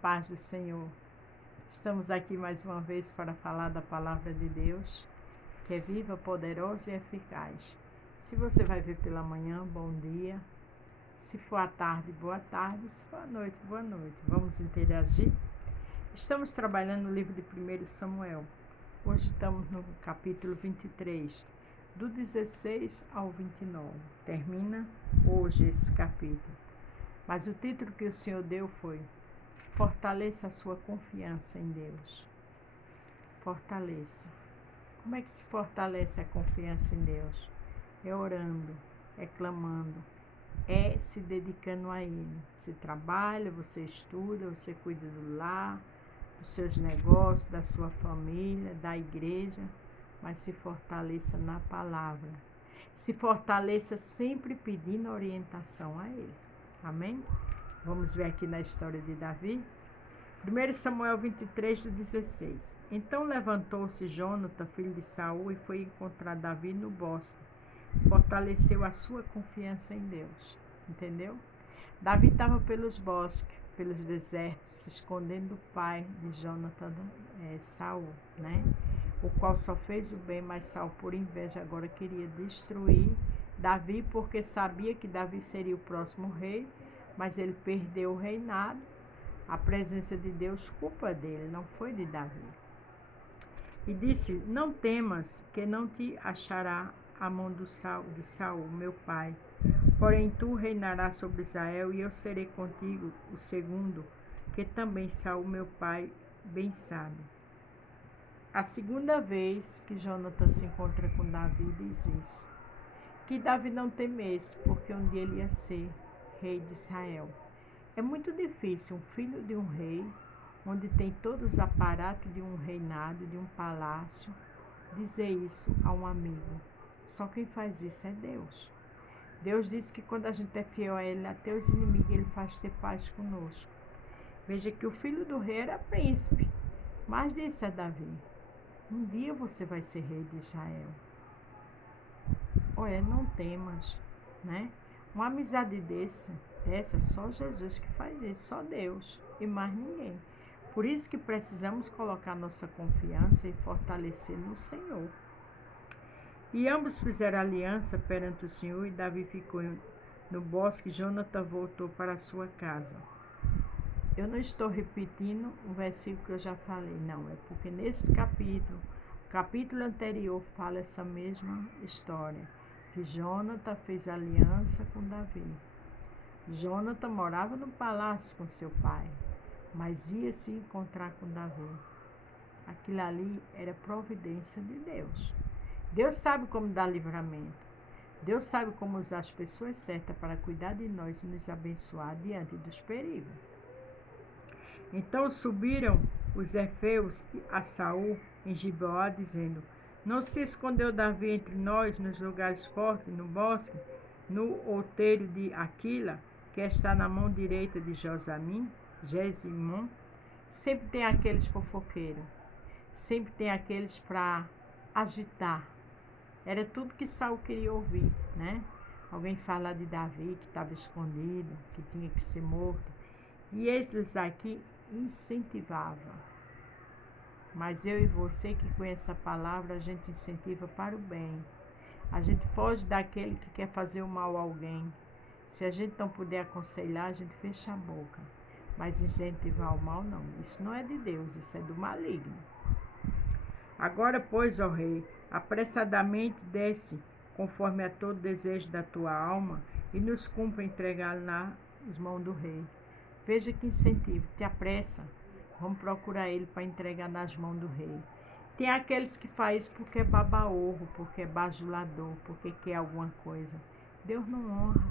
paz do Senhor. Estamos aqui mais uma vez para falar da palavra de Deus, que é viva, poderosa e eficaz. Se você vai ver pela manhã, bom dia. Se for à tarde, boa tarde. Se for à noite, boa noite. Vamos interagir? Estamos trabalhando no livro de 1 Samuel. Hoje estamos no capítulo 23, do 16 ao 29. Termina hoje esse capítulo. Mas o título que o Senhor deu foi: Fortaleça a sua confiança em Deus. Fortaleça. Como é que se fortalece a confiança em Deus? É orando, é clamando, é se dedicando a Ele. Você trabalha, você estuda, você cuida do lar, dos seus negócios, da sua família, da igreja, mas se fortaleça na palavra. Se fortaleça sempre pedindo orientação a Ele. Amém? Vamos ver aqui na história de Davi. 1 Samuel 23, do 16. Então levantou-se Jonatã, filho de Saul, e foi encontrar Davi no bosque. Fortaleceu a sua confiança em Deus. Entendeu? Davi estava pelos bosques, pelos desertos, se escondendo do pai de Jonatã, Saul, né? O qual só fez o bem, mas Saul, por inveja, agora queria destruir Davi, porque sabia que Davi seria o próximo rei, mas ele perdeu o reinado. A presença de Deus, culpa dele, não foi de Davi. E disse: Não temas, que não te achará a mão de Saul, meu pai. Porém, tu reinarás sobre Israel, e eu serei contigo o segundo, que também Saul, meu pai, bem sabe. A segunda vez que Jonatã se encontra com Davi, diz isso: que Davi não temesse, porque um dia ele ia ser rei de Israel. É muito difícil um filho de um rei, onde tem todos os aparatos de um reinado, de um palácio, dizer isso a um amigo. Só quem faz isso é Deus. Deus diz que quando a gente é fiel a Ele, até os inimigos Ele faz ter paz conosco. Veja que o filho do rei era príncipe, mas disse a Davi: um dia você vai ser rei de Israel. Olha, não temas, né? Uma amizade dessa, só Jesus que faz isso, só Deus e mais ninguém. Por isso que precisamos colocar nossa confiança e fortalecer no Senhor. E ambos fizeram aliança perante o Senhor, e Davi ficou no bosque, Jonatã voltou para a sua casa. Eu não estou repetindo o versículo que eu já falei, não, é porque nesse capítulo anterior fala essa mesma história, que Jonatã fez aliança com Davi. Jonatã morava no palácio com seu pai, mas ia se encontrar com Davi. Aquilo ali era providência de Deus. Deus sabe como dar livramento. Deus sabe como usar as pessoas certas para cuidar de nós e nos abençoar diante dos perigos. Então subiram os efeus a Saul em Gibeá, dizendo: Não se escondeu Davi entre nós nos lugares fortes, no bosque, no outeiro de Aquila, que está na mão direita de Gesimon. Sempre tem aqueles fofoqueiros, sempre tem aqueles para agitar. Era tudo que Saul queria ouvir, né? Alguém falar de Davi, que estava escondido, que tinha que ser morto. E esses aqui incentivavam. Mas eu e você que conhece a palavra, a gente incentiva para o bem. A gente foge daquele que quer fazer o mal a alguém. Se a gente não puder aconselhar, a gente fecha a boca. Mas incentivar o mal, não. Isso não é de Deus, isso é do maligno. Agora, pois, ó rei, apressadamente desce, conforme a todo desejo da tua alma, e nos cumpre entregá-lo nas mãos do rei. Veja que incentivo, te apressa. Vamos procurar ele para entregar nas mãos do rei. Tem aqueles que fazem isso porque é baba-ovo, porque é bajulador, porque quer alguma coisa. Deus não honra.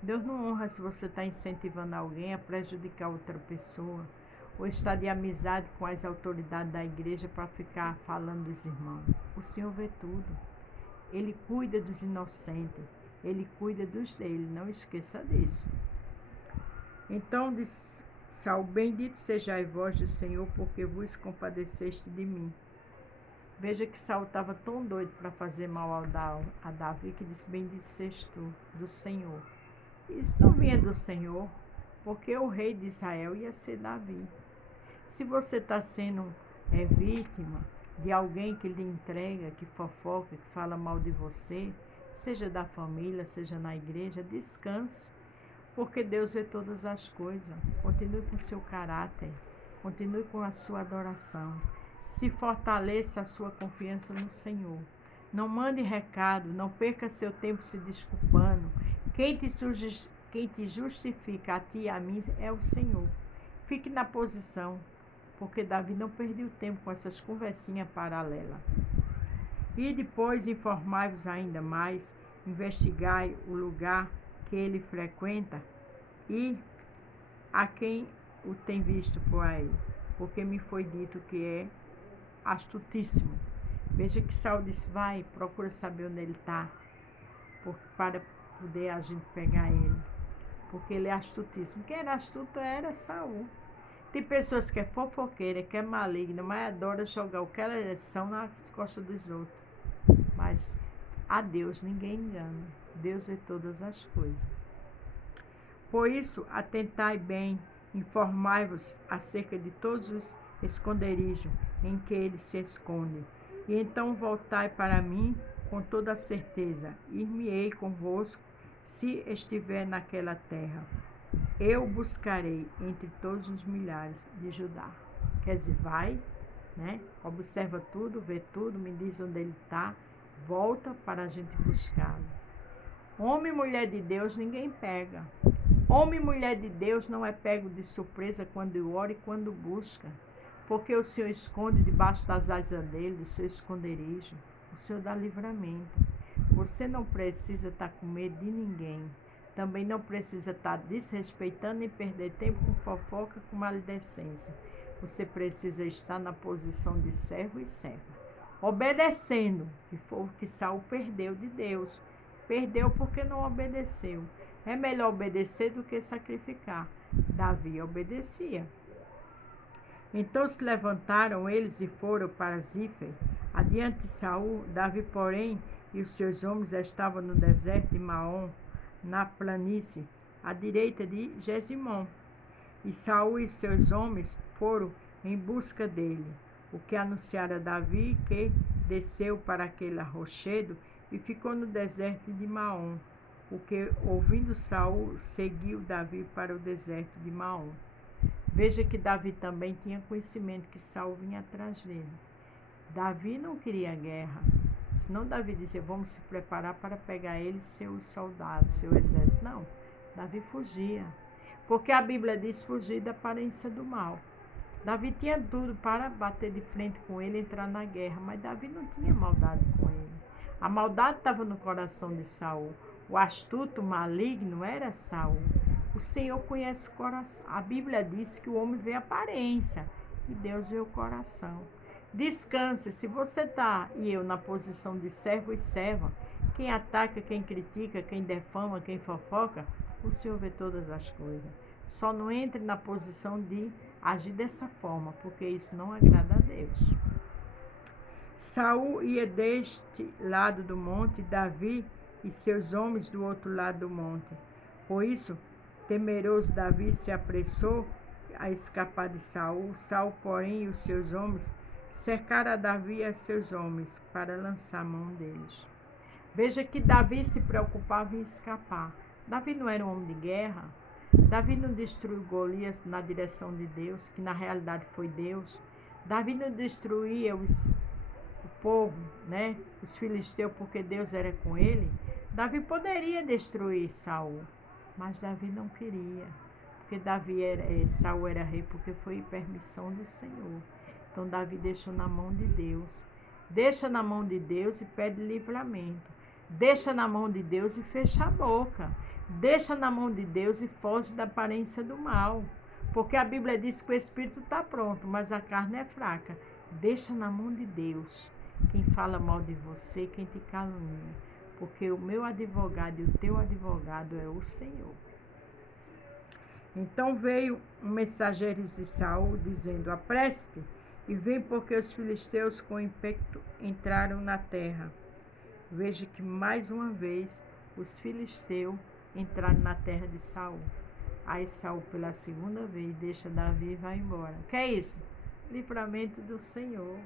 Deus não honra se você está incentivando alguém a prejudicar outra pessoa, ou está de amizade com as autoridades da igreja para ficar falando dos irmãos. O Senhor vê tudo. Ele cuida dos inocentes. Ele cuida dos dele. Não esqueça disso. Então disse Saul: Bendito sejais vós do Senhor, porque vos compadeceste de mim. Veja que Saul estava tão doido para fazer mal a Davi, que disse: Bendito sejas tu do Senhor. Isso não vinha do Senhor. porque o rei de Israel ia ser Davi. Se você está sendo vítima de alguém que lhe entrega, que fofoca, que fala mal de você, seja da família, seja na igreja, descanse, porque Deus vê todas as coisas. Continue com o seu caráter, continue com a sua adoração. Se fortaleça a sua confiança no Senhor. Não mande recado, não perca seu tempo se desculpando. Quem te justifica a ti e a mim é o Senhor. Fique na posição, porque Davi não perdeu tempo com essas conversinhas paralelas. E depois informai-vos ainda mais, investigai o lugar que ele frequenta e a quem o tem visto por aí, porque me foi dito que é astutíssimo. Veja que Saul disse, vai, procura saber onde ele está, para poder a gente pegar ele, porque ele é astutíssimo. Quem era astuto era Saul. Tem pessoas que é fofoqueira, que é maligna, mas adora jogar o que elas são nas costas dos outros. Mas a Deus ninguém engana. Deus vê todas as coisas. Por isso, atentai bem, informai-vos acerca de todos os esconderijos em que ele se esconde. E então voltai para mim com toda a certeza. Ir-me-ei convosco se estiver naquela terra. Eu buscarei entre todos os milhares de Judá. Quer dizer, vai, né? Observa tudo, vê tudo, me diz onde ele está, volta para a gente buscá-lo. Homem e mulher de Deus ninguém pega. Homem e mulher de Deus não é pego de surpresa quando ora e quando busca, porque o Senhor esconde debaixo das asas dele, do seu esconderijo. O Senhor dá livramento. Você não precisa estar com medo de ninguém. Também não precisa estar desrespeitando nem perder tempo com fofoca, com maledicência. Você precisa estar na posição de servo e serva, obedecendo, que foi o que Saul perdeu de Deus. Perdeu porque não obedeceu. É melhor obedecer do que sacrificar. Davi obedecia. Então se levantaram eles e foram para Zífer, adiante de Saul. Davi, porém, e os seus homens estavam no deserto de Maom, na planície, à direita de Gesimom. E Saul e seus homens foram em busca dele, o que anunciara Davi, que desceu para aquele rochedo e ficou no deserto de Maom. O que, ouvindo Saul, seguiu Davi para o deserto de Maom. Veja que Davi também tinha conhecimento que Saul vinha atrás dele. Davi não queria guerra. Senão Davi dizia, vamos se preparar para pegar ele, seus soldados, seu exército. Não, Davi fugia. Porque a Bíblia diz fugir da aparência do mal. Davi tinha tudo para bater de frente com ele e entrar na guerra, mas Davi não tinha maldade com ele. A maldade estava no coração de Saul. O astuto, maligno era Saul. O Senhor conhece o coração. A Bíblia diz que o homem vê a aparência e Deus vê o coração. Descanse, se você está e eu na posição de servo e serva, quem ataca, quem critica, quem defama, quem fofoca, o Senhor vê todas as coisas. Só não entre na posição de agir dessa forma, porque isso não agrada a Deus. Saul ia deste lado do monte, Davi e seus homens do outro lado do monte. Por isso, temeroso Davi se apressou a escapar de Saul. Saul, porém, e os seus homens cercaram a Davi e a seus homens para lançar a mão deles. Veja que Davi se preocupava em escapar. Davi não era um homem de guerra. Davi não destruiu Golias na direção de Deus, que na realidade foi Deus. Davi não destruía o povo, né? Os filisteus, porque Deus era com ele. Davi poderia destruir Saul, mas Davi não queria, porque Saul era rei porque foi permissão do Senhor. Então Davi deixou na mão de Deus. Deixa na mão de Deus e pede livramento. Deixa na mão de Deus e fecha a boca. Deixa na mão de Deus e foge da aparência do mal. Porque a Bíblia diz que o espírito está pronto, mas a carne é fraca. Deixa na mão de Deus. Quem fala mal de você, quem te calunia. Porque o meu advogado e o teu advogado é o Senhor. Então veio um mensageiro de Saul, dizendo, apresse-te e vem, porque os filisteus com ímpeto entraram na terra. Veja que mais uma vez os filisteus entraram na terra de Saul. Aí Saul, pela segunda vez, deixa Davi e vai embora. O que é isso? Livramento do Senhor.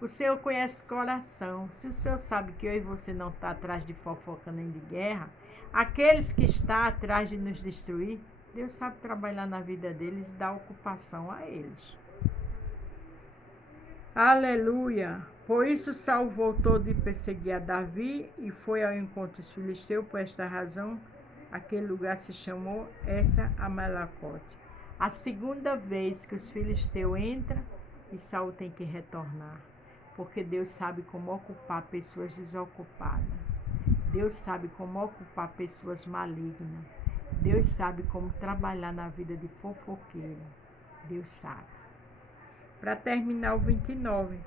O Senhor conhece o coração. Se o Senhor sabe que eu e você não está atrás de fofoca nem de guerra, aqueles que estão atrás de nos destruir, Deus sabe trabalhar na vida deles e dar ocupação a eles. Aleluia! Por isso Saul voltou de perseguir a Davi e foi ao encontro dos filisteus. Por esta razão, aquele lugar se chamou Essa-Amalecote. A segunda vez que os filisteus entram e Saul tem que retornar. Porque Deus sabe como ocupar pessoas desocupadas. Deus sabe como ocupar pessoas malignas. Deus sabe como trabalhar na vida de fofoqueiro. Deus sabe. Para terminar o 29.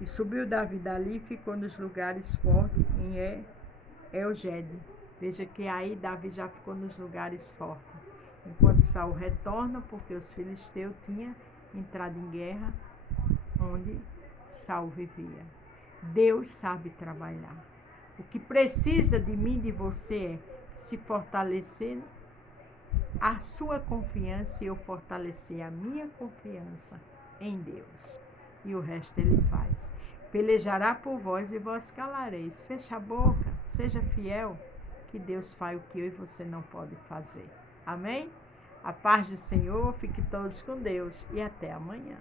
E subiu Davi dali e ficou nos lugares fortes em Eugede. Veja que aí Davi já ficou nos lugares fortes. Enquanto Saul retorna, porque os filisteus tinham entrado em guerra onde Saul vivia. Deus sabe trabalhar. O que precisa de mim e de você é se fortalecer a sua confiança e eu fortalecer a minha confiança em Deus. E o resto ele faz. Pelejará por vós e vós calareis. Fecha a boca, seja fiel, que Deus faz o que eu e você não pode fazer. Amém? A paz do Senhor, fique todos com Deus e até amanhã.